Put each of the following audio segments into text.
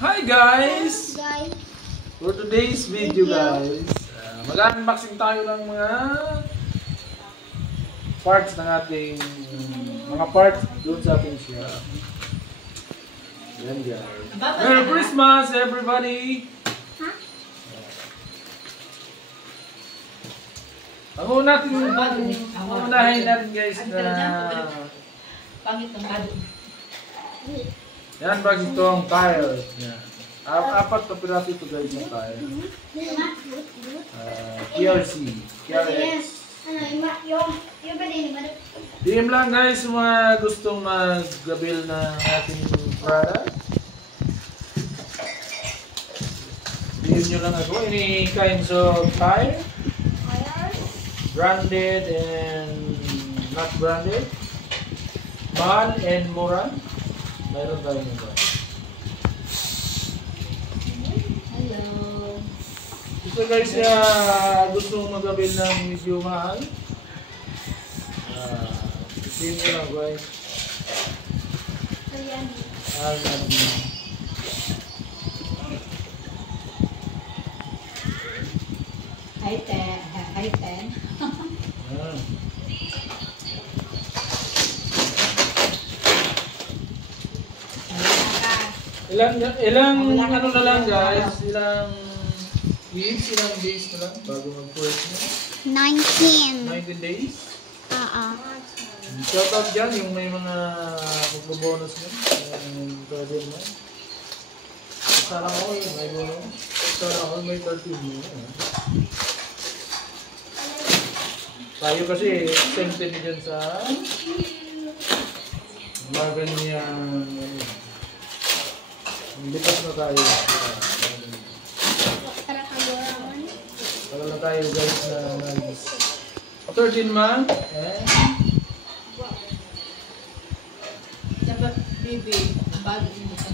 Hi guys! For today's video guys, mag-unboxing tayo ng mga parts ng ating doon sa ating shop. Yan guys. Merry Christmas everybody! Ang unahin natin guys na pangit ng ado. yan bags itong tires. Yan. Apat na piraso ito guys ng tires. PRC. KRX. DM lang guys mga gustong mag-gabil ng ating product. DM nyo lang ako. Any kinds of tire. Branded and not branded. Mahal and mura. Mayroon tayo nito. Hello. Ito guys, gusto mong magabil ng medyo mahal. Isin nyo lang guys. Mahal natin. Hi, Ten. Ilang ano na lang guys, ilang weeks, ilang days na lang bago mag-first mo? 19 days? Shout out dyan yung may mga magbobonus nyo, yung pwede mo. Sana all may bonus, sana all may 13 mo. Tayo kasi exempted dyan sa mga ganyang lipas na tayo. Wala na tayo guys na 13 month and Dapat baby, bago mo sa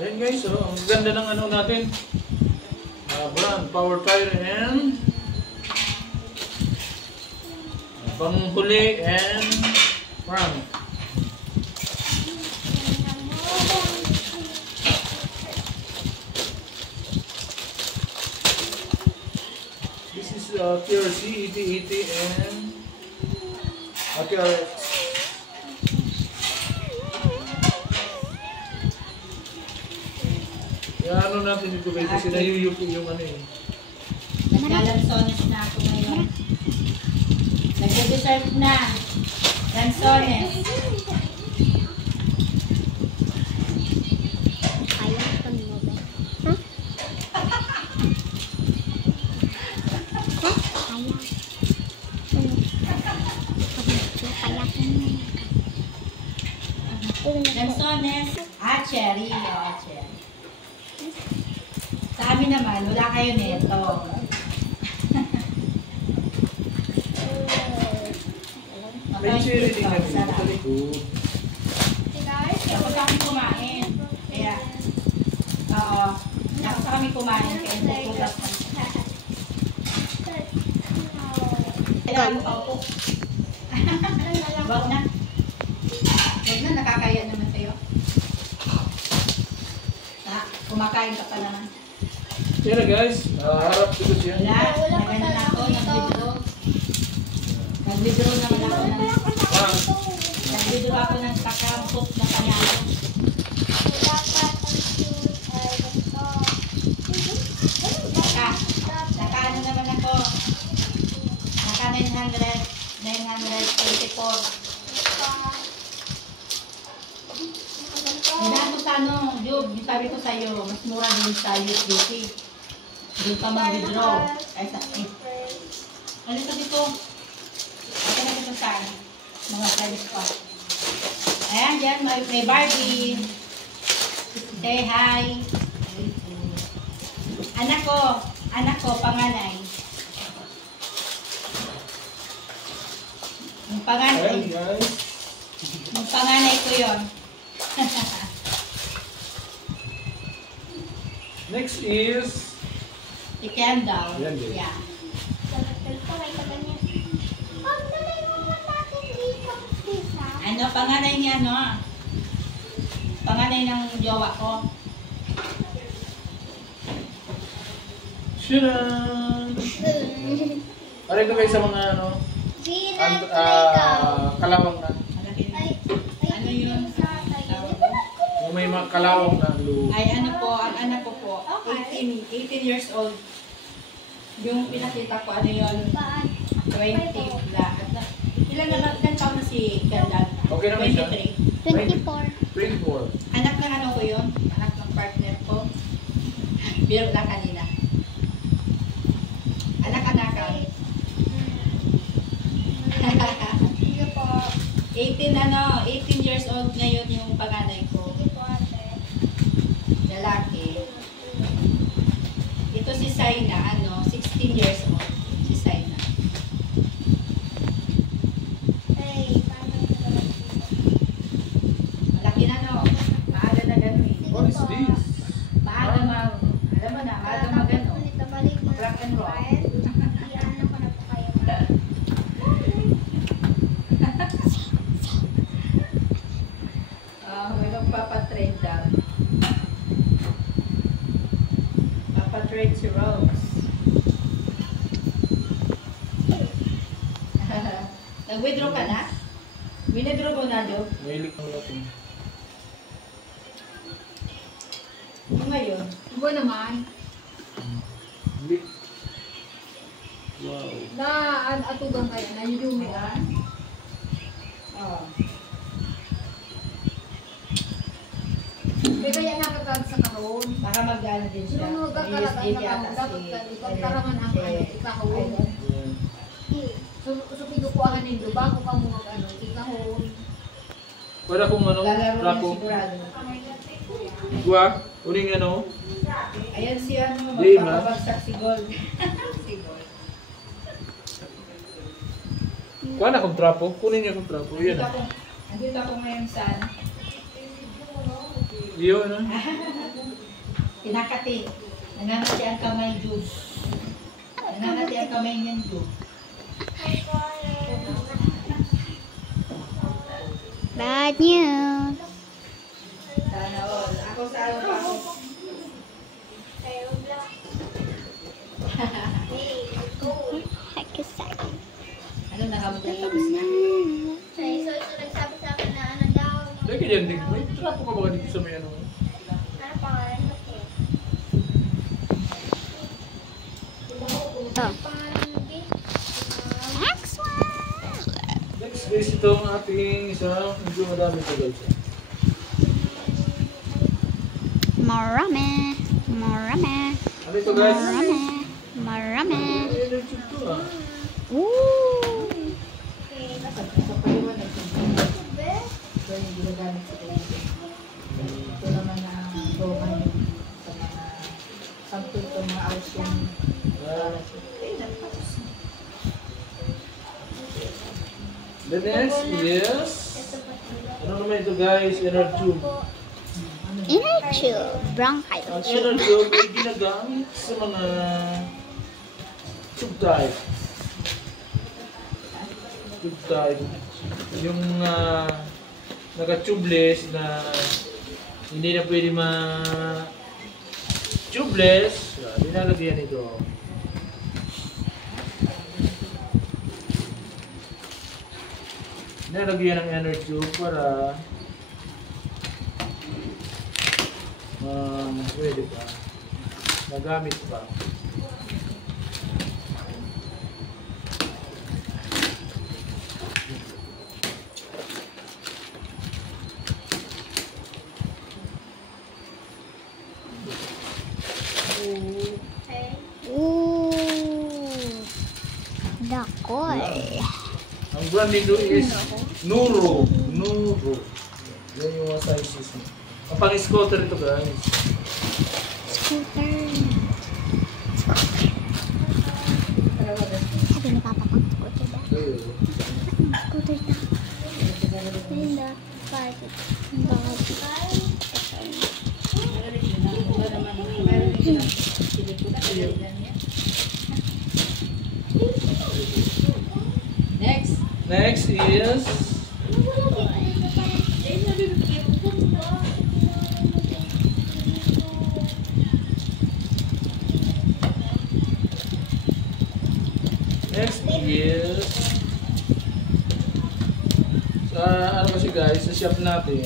ayun guys, ang ganda ng ano natin. Brand, power tire and panghuli and front. This is PRC, ET80 and KRX. Yan ano natin dito guys, kasi nayuyupi yung ano eh. Naglalansones na ako ngayon. Nag-dessert na. Lansones. Lansones. Cherry. Cherry. Sa amin naman, wala kayo neto. May cherry din kami sa likod. Tapos kami kumain. Kaya, oo. Tapos kami kumain. Kaya nagpugas na. Kailangan mo paupo. Wag na. Wag na, nakakaya naman sa'yo. Kumakain ka pa naman. Yan guys, harap dito siya. Wala, nagano na ako, nag-withdraw. Nag-withdraw naman ako ng... Nag-withdraw ako ng kakampok na panalo. Naka-ano naman ako. Naka 924. Kailangan mo sa ano, Job, sabi ko sa'yo, mas mura din sa USDT. Doon ka mag-withdraw. Ay, sa ano ito dito? Ito na dito sa mga service pa. Ayan, dyan, may Barbie. Say hi. Anak ko, panganay. Yung panganay ko yun. Next is Si Kendall. Yeah. Ano, panganay niya, no? Panganay ng jowa ko. Sharon! Aray ko kayo sa mga ano, kalawang na. Malaki na. Ano yun? Yung may mga kalawang na loob. Ay ano po, ang anak ko po, 18 years old. Yung pinakita ko, ano yun, 20 la. Ilan taon na si Gandal? Okay naman siya. 23. 24. Anak ng ano ko yun? Anak ng partner ko. Biro lang kanina. Anak-anakan. 18 years old ngayon yung panganay ko. Lalaki. Ito si Saina, 16 years old. Si Saina. Malaki na maaga na gano'n eh. What is this? Maaga alam mo na, maaga mag-ano. Rock and roll. May magpapatrade daw. Papatrade si Rose. Nag-withdraw ka na? Withdraw mo na, Jo? Mahilig ng latin. Ngayon. Iba naman. Hindi. Wow. Na atugang kaya, na yumi na. Oh. May kaya nakatag sa karoon. Baka mag-ano din siya. Nung magkakaroon USD na yata dapat si- ka, ipagtaraman ang ikahon. Yeah. So pinukuhaan ninyo, bago ka mo mag-ano, ikahon. Para kung ano, Lalaro niya rapo. sigurado. Gua, uling ano. Ayan si ano, Di ba? magpapabagsak si Gold. Si Gold. Kuha na akong trapo. Kunin niyo akong trapo. Yan Andito ah. ako, andito ako ngayon sa Yun ah. Pinakati. Nangangati ang kamay, Diyos. Nangangati ang kamay niyan, Diyos. Bad news. Sana all. Ako sa ano pa ako. Heck is that? Ano nakamot na tapos na? Lagi yan din. May trapo ka ba dito sa may ano? Oh. Next one. Next is itong ating isang medyo madami sa guys. Marami. Marami. Ano ito guys? Marami. Marami. Energy to ah. Ooh. Sa paliwanag ko. Ito yung ginagamit sa TV. Ito naman ang doman sa mga sample ko mga ausyon. The next is ano naman ito guys? Inner tube. Inner tube. Bronchial Ang tube. inner tube ay ginagamit sa mga tube type. Tube type. Yung naka-tubeless na hindi na pwede tubeless, dinalagyan ito. Dinalagyan ng inner tube para pwede pa. Nagamit pa. Ooh. Dakoy. Ang brand nito is Nuro. Nuro. Yan yung mga sizes mo. Ang pang-scooter ito guys. Scooter. Sabi ni Papa pang scooter ba? Ayun. Scooter na. Linda. Party. Next. Next is Next is sa ano kasi guys, sa shop natin.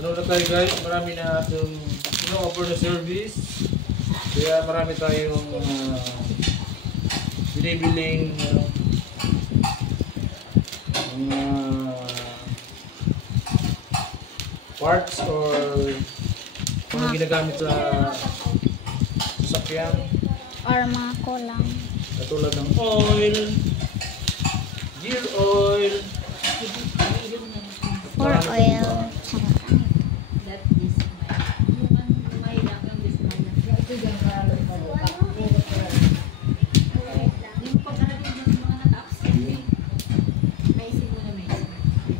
Ano na tayo guys, marami na itong offer na service. Kaya marami tayong binibiling parts or mga ginagamit sa sasakyan. Or mga kulang. Katulad ng oil, gear oil, For oil. That is my Ito dyan para maluka. yung pag-arating ng mga naka-absent eh. Naisip mo na may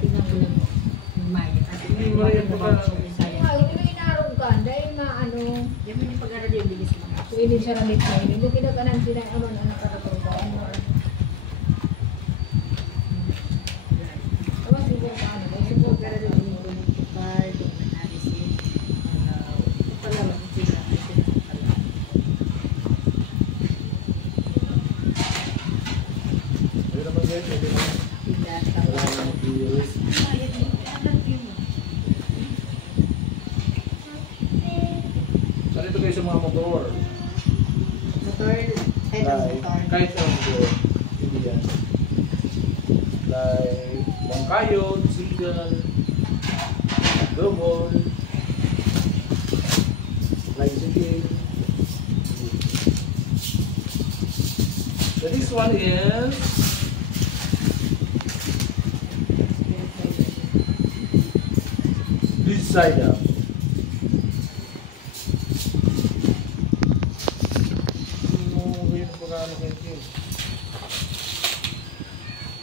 tingnan mo lang yung Maya. Kasi Hindi mo rin pagka- sayang. Ay, ito yung inarong ka. Dahil nga ano, Yan mo yung pag-arating yung bilis mo. tuwinin siya ramit sa inyo. Yung kinakanan sila, ano na nakakatuwa. Tapos yung ka ano, yung Yung pag-arating yung card, yung na-receive, pala lang sila. Ayun naman guys, pwede na. Wala na mag-i-risk. Saan ito kayo sa mga motor? Kahit ang motor, hindi yan. Like, bangkayod, single, double, bicycle. The next one is this side up.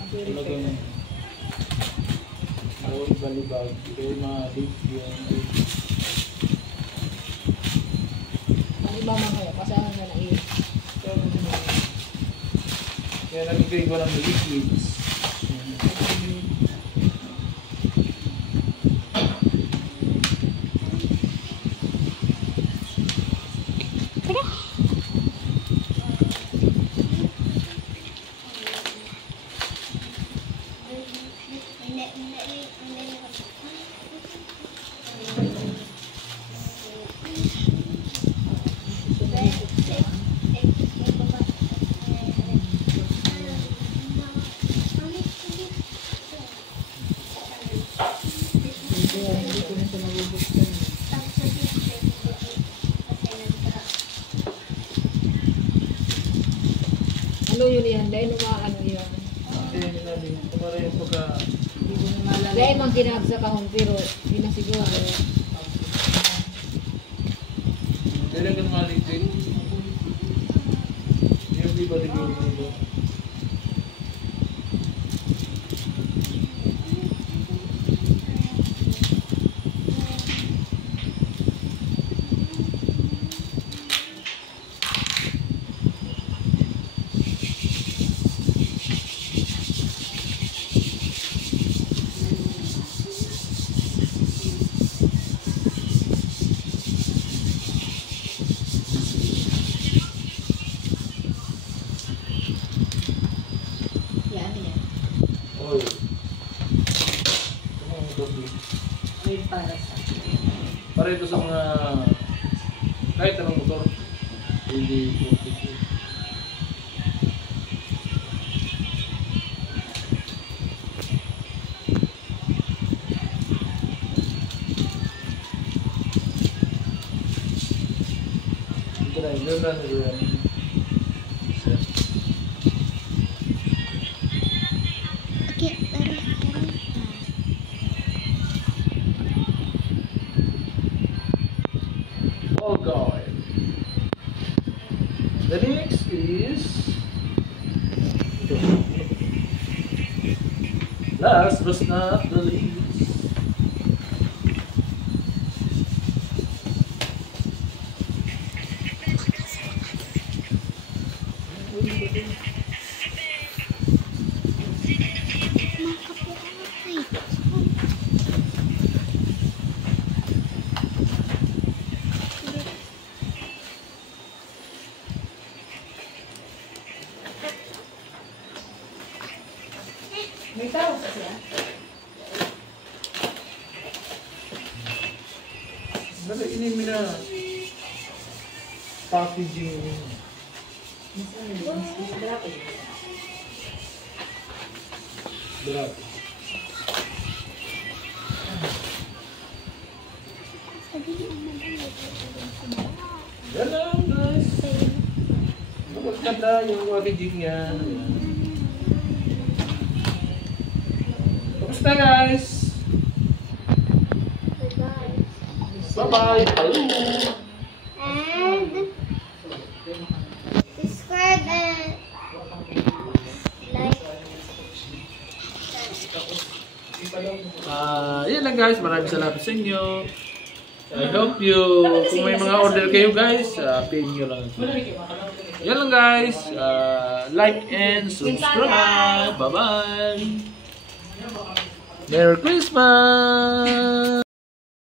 Talagang awal balibag, kaya ma-deep yung Ang iba mga kasama na naiit. kaya nagkikay ko ng liquids. Ano yun yan? Dahil ano yun? Hindi namin, kumara yung pagka Dahil mang ginagsa ka hong pero hindi na siguro. kaya ka naman liquid. Yung di ba liquid nito? Yan, yan. Oil. Ito mga doble. May para sa Para ito sa mga kahit anong motor, hindi perfect. Ito na, ito na, ito na. Okay, pero. Oh God. The next is last but not the least. Dali, inimi na. Packaging. Berat. Yan lang, guys. Maganda yung packaging niya. Ayan. Tapos na, guys. Bye-bye. Hello. And subscribe and like. Yan lang guys, maraming salamat sa inyo. I hope you, kung may mga order kayo guys, pay nyo lang. Yan lang guys, like and subscribe. Bye bye. Merry Christmas.